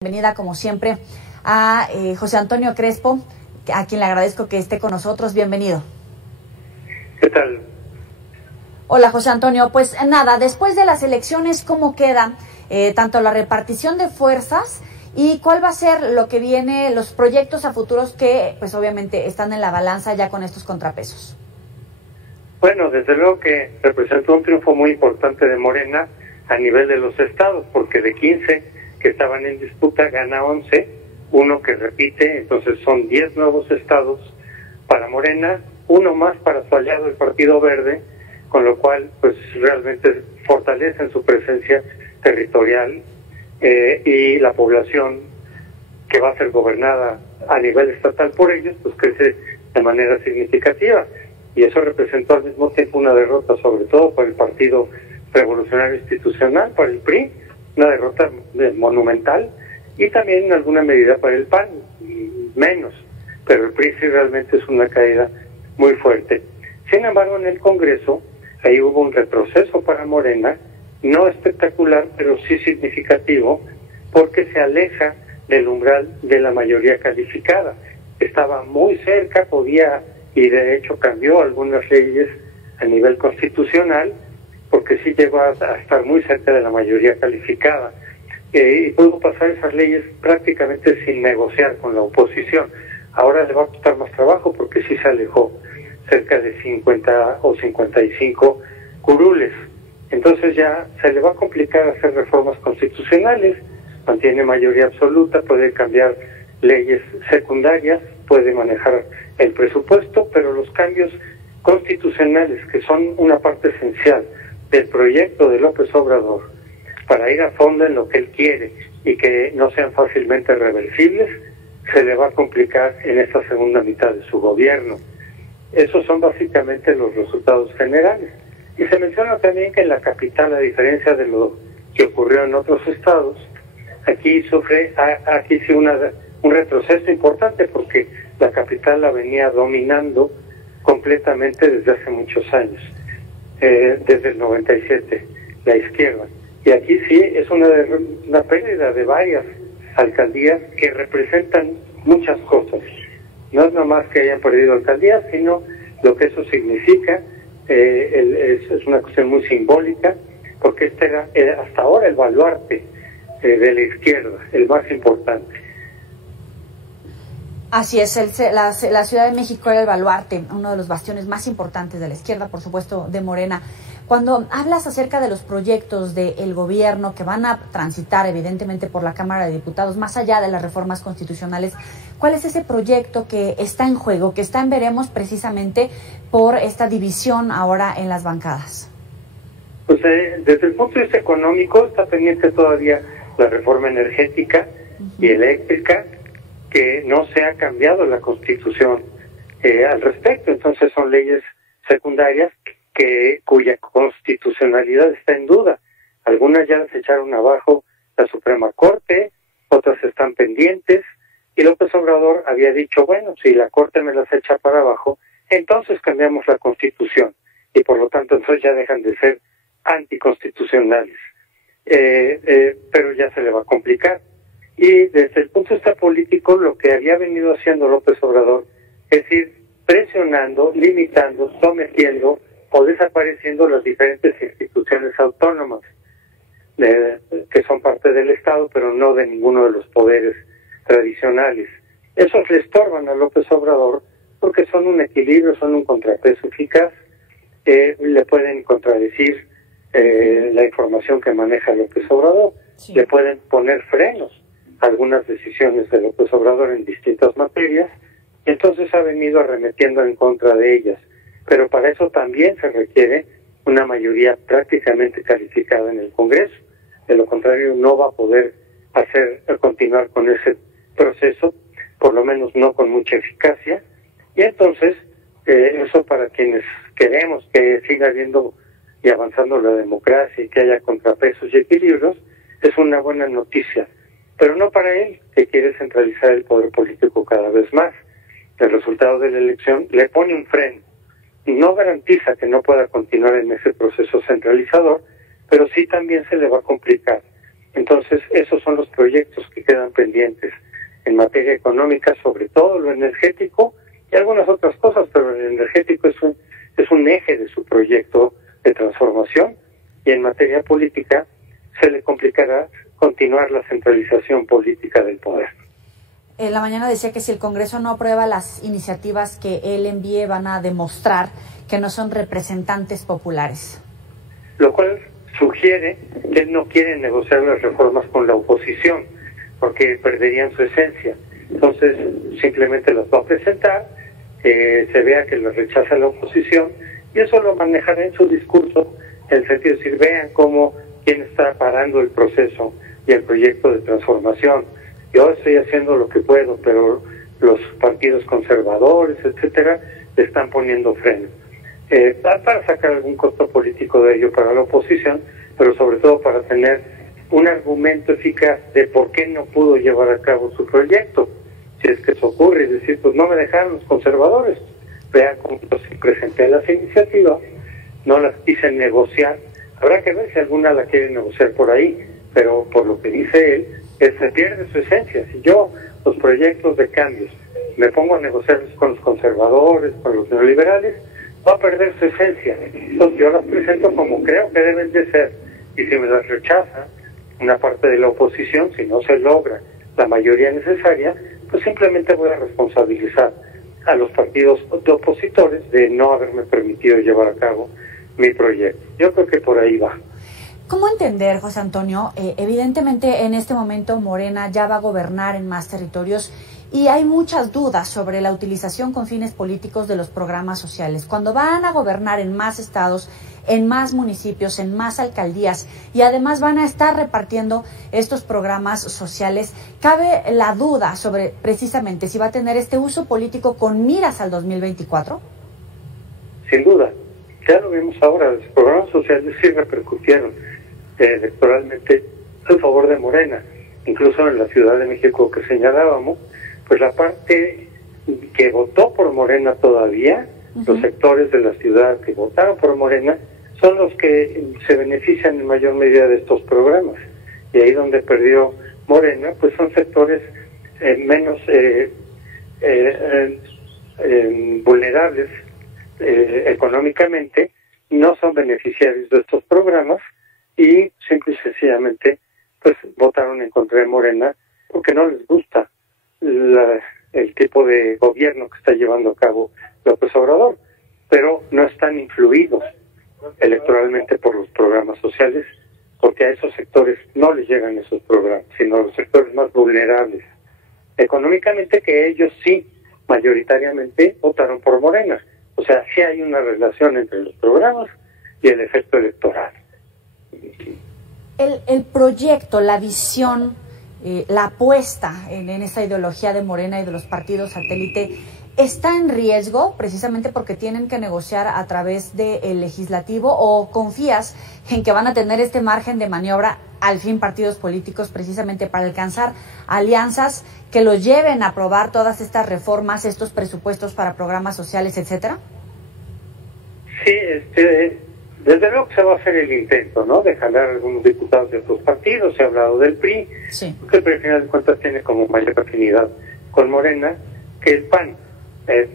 Bienvenida, como siempre, a José Antonio Crespo, a quien le agradezco que esté con nosotros. Bienvenido. ¿Qué tal? Hola, José Antonio. Pues nada, después de las elecciones, ¿cómo queda tanto la repartición de fuerzas y cuál va a ser lo que viene, los proyectos a futuros que, pues obviamente, están en la balanza ya con estos contrapesos? Bueno, desde luego que representó un triunfo muy importante de Morena a nivel de los estados, porque de 15 que estaban en disputa gana 11, uno que repite, entonces son 10 nuevos estados para Morena, uno más para su aliado el Partido Verde, con lo cual pues realmente fortalecen su presencia territorial y la población que va a ser gobernada a nivel estatal por ellos pues crece de manera significativa, y eso representó al mismo tiempo una derrota sobre todo para el Partido Revolucionario Institucional, para el PRI, una derrota monumental, y también en alguna medida para el PAN, menos, pero el PRI sí realmente es una caída muy fuerte. Sin embargo, en el Congreso, ahí hubo un retroceso para Morena, no espectacular, pero sí significativo, porque se aleja del umbral de la mayoría calificada. Estaba muy cerca, podía, y de hecho cambió algunas leyes a nivel constitucional, porque sí llegó a estar muy cerca de la mayoría calificada, y pudo pasar esas leyes prácticamente sin negociar con la oposición. Ahora le va a costar más trabajo porque sí se alejó cerca de 50 o 55 curules. Entonces ya se le va a complicar hacer reformas constitucionales, mantiene mayoría absoluta, puede cambiar leyes secundarias, puede manejar el presupuesto, pero los cambios constitucionales, que son una parte esencial del proyecto de López Obrador, para ir a fondo en lo que él quiere y que no sean fácilmente reversibles, se le va a complicar en esta segunda mitad de su gobierno. Esos son básicamente los resultados generales. Y se menciona también que en la capital, a diferencia de lo que ocurrió en otros estados, aquí sí un retroceso importante, porque la capital la venía dominando completamente desde hace muchos años. Desde el 97, la izquierda. Y aquí sí es una pérdida de varias alcaldías que representan muchas cosas. No es nomás que hayan perdido alcaldías, sino lo que eso significa. Es una cuestión muy simbólica, porque este era hasta ahora el baluarte de la izquierda, el más importante. Así es, la Ciudad de México era el baluarte, uno de los bastiones más importantes de la izquierda, por supuesto, de Morena. Cuando hablas acerca de los proyectos del gobierno que van a transitar evidentemente por la Cámara de Diputados, más allá de las reformas constitucionales, ¿cuál es ese proyecto que está en juego, que está en veremos precisamente por esta división ahora en las bancadas? Pues desde el punto de vista económico está pendiente todavía la reforma energética y eléctrica, que no se ha cambiado la Constitución al respecto. Entonces son leyes secundarias cuya constitucionalidad está en duda. Algunas ya las echaron abajo la Suprema Corte, otras están pendientes, y López Obrador había dicho, bueno, si la Corte me las echa para abajo, entonces cambiamos la Constitución, y por lo tanto entonces ya dejan de ser anticonstitucionales. Pero ya se le va a complicar. Y desde el punto de vista político, lo que había venido haciendo López Obrador es ir presionando, limitando, sometiendo o desapareciendo las diferentes instituciones autónomas que son parte del Estado, pero no de ninguno de los poderes tradicionales. Esos le estorban a López Obrador porque son un equilibrio, son un contrapeso eficaz, le pueden contradecir la información que maneja López Obrador, sí. Le pueden poner frenos a algunas decisiones de López Obrador en distintas materias, y entonces ha venido arremetiendo en contra de ellas. Pero para eso también se requiere una mayoría prácticamente calificada en el Congreso. De lo contrario, no va a poder continuar con ese proceso, por lo menos no con mucha eficacia. Y entonces, eso para quienes queremos que siga habiendo y avanzando la democracia y que haya contrapesos y equilibrios, es una buena noticia. Pero no para él, que quiere centralizar el poder político cada vez más. El resultado de la elección le pone un freno. No garantiza que no pueda continuar en ese proceso centralizador, pero sí también se le va a complicar. Entonces, esos son los proyectos que quedan quedan pendientes en materia económica, sobre todo lo energético y algunas otras cosas, pero el energético es un eje de su proyecto de transformación, y en materia política se le complicará continuar la centralización política del poder. En la mañana decía que si el Congreso no aprueba las iniciativas que él envíe, van a demostrar que no son representantes populares. Lo cual sugiere que él no quiere negociar las reformas con la oposición, porque perderían su esencia. Entonces, simplemente las va a presentar, se vea que las rechaza la oposición, y eso lo manejará en su discurso, en el sentido de decir, vean cómo quién está parando el proceso y el proyecto de transformación. Yo estoy haciendo lo que puedo, pero los partidos conservadores, etcétera, le están poniendo freno. Para sacar algún costo político de ello para la oposición, pero sobre todo para tener un argumento eficaz de por qué no pudo llevar a cabo su proyecto. Si es que eso ocurre, es decir, pues no me dejaron los conservadores. Vean cómo presenté las iniciativas, no las quise negociar. Habrá que ver si alguna la quiere negociar por ahí, pero por lo que dice él, se pierde su esencia. Si yo los proyectos de cambios me pongo a negociar con los conservadores, con los neoliberales, va a perder su esencia. Entonces yo las presento como creo que deben de ser, y si me las rechaza una parte de la oposición, si no se logra la mayoría necesaria, pues simplemente voy a responsabilizar a los partidos de opositores de no haberme permitido llevar a cabo mi proyecto. Yo creo que por ahí va. ¿Cómo entender, José Antonio? Evidentemente en este momento Morena ya va a gobernar en más territorios y hay muchas dudas sobre la utilización con fines políticos de los programas sociales. Cuando van a gobernar en más estados, en más municipios, en más alcaldías y además van a estar repartiendo estos programas sociales, cabe la duda sobre precisamente si va a tener este uso político con miras al 2024. Sin duda. Ya lo vimos ahora, los programas sociales sí repercutieron electoralmente en favor de Morena, incluso en la Ciudad de México que señalábamos, pues la parte que votó por Morena todavía, los sectores de la ciudad que votaron por Morena, son los que se benefician en mayor medida de estos programas. Y ahí donde perdió Morena, pues son sectores menos vulnerables económicamente, no son beneficiarios de estos programas y simple y sencillamente pues votaron en contra de Morena porque no les gusta el tipo de gobierno que está llevando a cabo López Obrador, pero no están influidos electoralmente por los programas sociales, porque a esos sectores no les llegan esos programas, sino a los sectores más vulnerables económicamente, que ellos sí mayoritariamente votaron por Morena. O sea, sí hay una relación entre los programas y el efecto electoral. El proyecto, la visión, la apuesta en esta ideología de Morena y de los partidos satélite está en riesgo precisamente porque tienen que negociar a través del legislativo, o confías en que van a tener este margen de maniobra al fin partidos políticos precisamente para alcanzar alianzas que los lleven a aprobar todas estas reformas, estos presupuestos para programas sociales, etcétera? Sí, desde luego que se va a hacer el intento, ¿no?, de jalar algunos diputados de otros partidos. Se ha hablado del PRI, sí, porque el PRI al final de cuentas tiene como mayor afinidad con Morena que el PAN.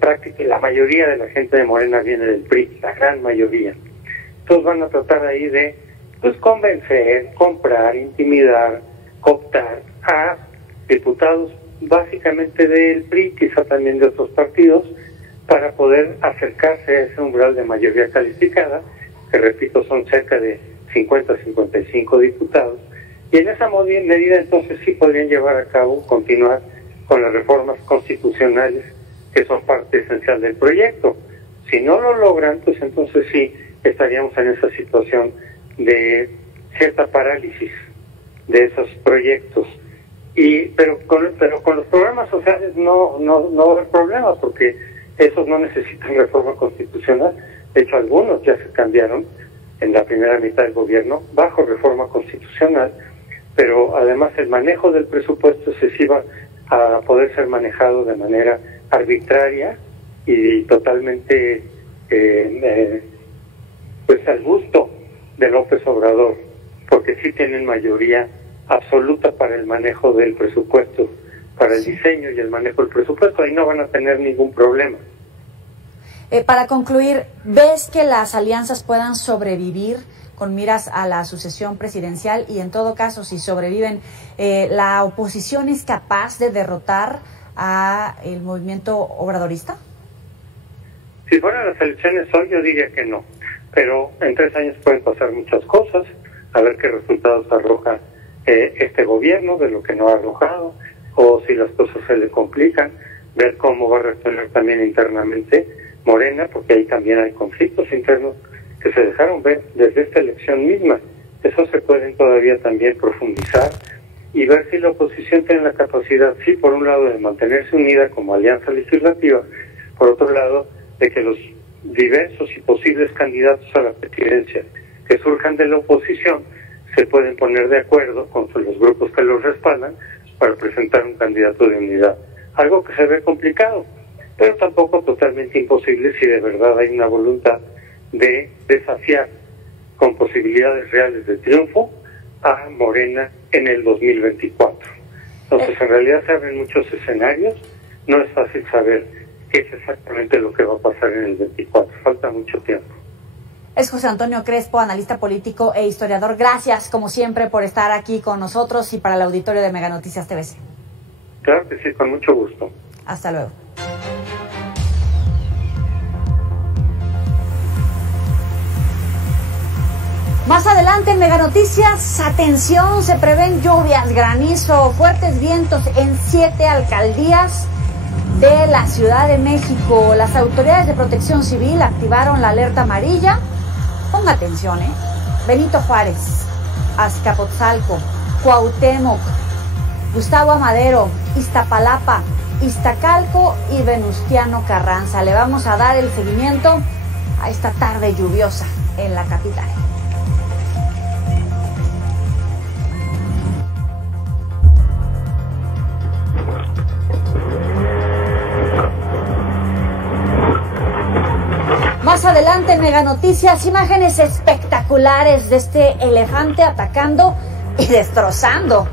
Prácticamente la mayoría de la gente de Morena viene del PRI, la gran mayoría. Entonces van a tratar ahí de pues convencer, comprar, intimidar, cooptar a diputados básicamente del PRI, quizá también de otros partidos, para poder acercarse a ese umbral de mayoría calificada, que repito son cerca de 50-55 diputados, y en esa medida entonces sí podrían llevar a cabo, continuar con las reformas constitucionales que son parte esencial del proyecto. Si no lo logran, pues entonces sí estaríamos en esa situación de cierta parálisis de esos proyectos. Pero con los programas sociales no va a haber problemas, porque esos no necesitan reforma constitucional. De hecho, algunos ya se cambiaron en la primera mitad del gobierno bajo reforma constitucional, pero además el manejo del presupuesto sí va a poder ser manejado de manera arbitraria y totalmente pues al gusto de López Obrador, porque sí tienen mayoría absoluta para el manejo del presupuesto, para el diseño y el manejo del presupuesto. Ahí no van a tener ningún problema. Para concluir, ¿ves que las alianzas puedan sobrevivir con miras a la sucesión presidencial? Y en todo caso, si sobreviven, ¿la oposición es capaz de derrotar a el movimiento obradorista? Si fueran las elecciones hoy, yo diría que no. Pero en 3 años pueden pasar muchas cosas, a ver qué resultados arroja este gobierno de lo que no ha arrojado, o si las cosas se le complican, ver cómo va a reaccionar también internamente Morena, porque ahí también hay conflictos internos que se dejaron ver desde esta elección misma. Eso se pueden todavía también profundizar y ver si la oposición tiene la capacidad, sí, por un lado, de mantenerse unida como alianza legislativa, por otro lado, de que los diversos y posibles candidatos a la presidencia que surjan de la oposición se pueden poner de acuerdo con los grupos que los respaldan para presentar un candidato de unidad. Algo que se ve complicado, pero tampoco totalmente imposible si de verdad hay una voluntad de desafiar con posibilidades reales de triunfo a Morena en el 2024. Entonces, en realidad se abren muchos escenarios, no es fácil saber qué es exactamente lo que va a pasar en el 24, falta mucho tiempo. Es José Antonio Crespo, analista político e historiador. Gracias, como siempre, por estar aquí con nosotros y para el auditorio de Mega Noticias TVC. Claro que sí, con mucho gusto. Hasta luego. Más adelante en Mega Noticias, atención, se prevén lluvias, granizo, fuertes vientos en 7 alcaldías de la Ciudad de México. Las autoridades de Protección Civil activaron la alerta amarilla. Ponga atención, Benito Juárez, Azcapotzalco, Cuauhtémoc, Gustavo Amadero, Iztapalapa, Iztacalco y Venustiano Carranza. Le vamos a dar el seguimiento a esta tarde lluviosa en la capital. Más adelante en Mega Noticias, imágenes espectaculares de este elefante atacando y destrozando